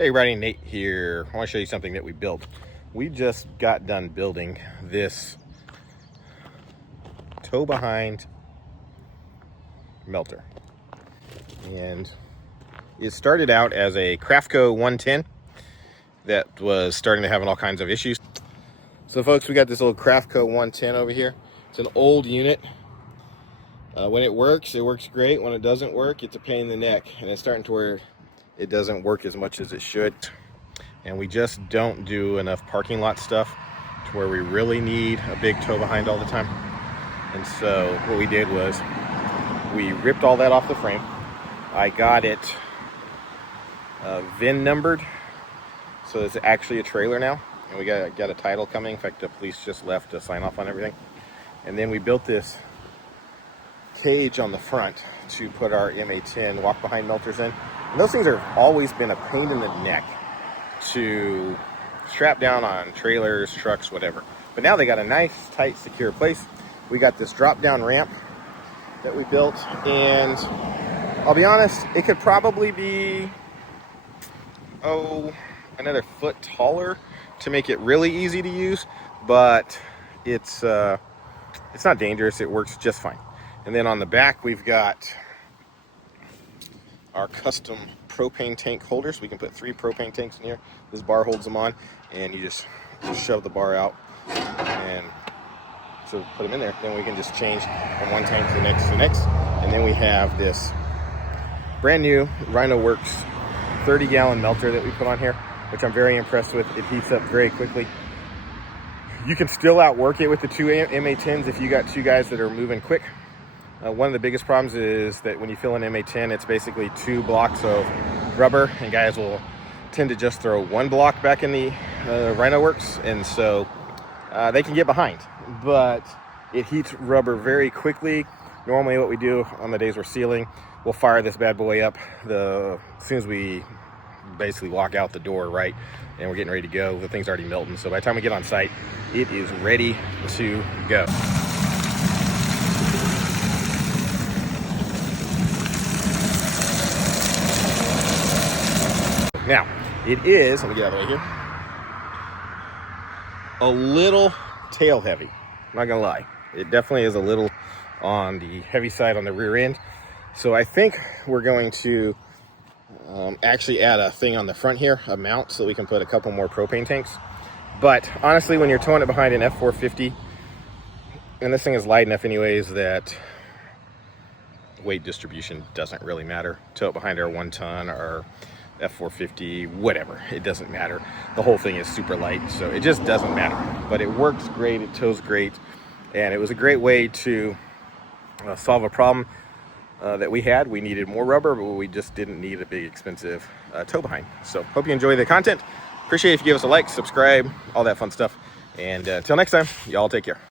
Hey, Rhino Nate here. I want to show you something that we built. We just got done building this tow behind melter. And it started out as a Craftco 110 that was starting to have all kinds of issues. So folks, we got this little Craftco 110 over here. It's an old unit. When it works great. When it doesn't work, it's a pain in the neck. And it's starting to where it doesn't work as much as it should. And we just don't do enough parking lot stuff to where we really need a big tow behind all the time. And so what we did was we ripped all that off the frame. I got it VIN numbered, so it's actually a trailer now. And we got a title coming. In fact, the police just left to sign off on everything. And then we built this cage on the front to put our MA10 walk behind melters in. And those things have always been a pain in the neck to strap down on trailers, trucks, whatever. But now they got a nice, tight, secure place. We got this drop-down ramp that we built, and I'll be honest, it could probably be, another foot taller to make it really easy to use, but it's not dangerous. It works just fine. And then on the back, we've got our custom propane tank holders. We can put 3 propane tanks in here. This bar holds them on, and you just shove the bar out and so put them in there. Then we can just change from one tank to the next to the next. And then we have this brand new Rhino Worx 30-gallon melter that we put on here, which I'm very impressed with. It heats up very quickly. You can still outwork it with the 2 MA10s if you got 2 guys that are moving quick. One of the biggest problems is that when you fill an MA10, it's basically 2 blocks of rubber, and guys will tend to just throw 1 block back in the Rhino Worx, and so they can get behind. But it heats rubber very quickly. Normally what we do on the days we're sealing, we'll fire this bad boy up as soon as we basically walk out the door, right? And we're getting ready to go. The thing's already melting. So by the time we get on site, it is ready to go. Now, it is, let me get out of the way here, a little tail heavy. I'm not gonna lie. It definitely is a little on the heavy side on the rear end. So I think we're going to actually add a thing on the front here, a mount, so we can put a couple more propane tanks. But honestly, when you're towing it behind an F450, and this thing is light enough anyways that weight distribution doesn't really matter. Tow it behind our 1-ton or F450, whatever, it doesn't matter. The whole thing is super light, so it just doesn't matter. But it works great, it tows great, and it was a great way to solve a problem that we had. We needed more rubber, but we just didn't need a big expensive tow behind. So hope you enjoy the content. Appreciate it if you give us a like, subscribe, all that fun stuff. And until next time, y'all take care.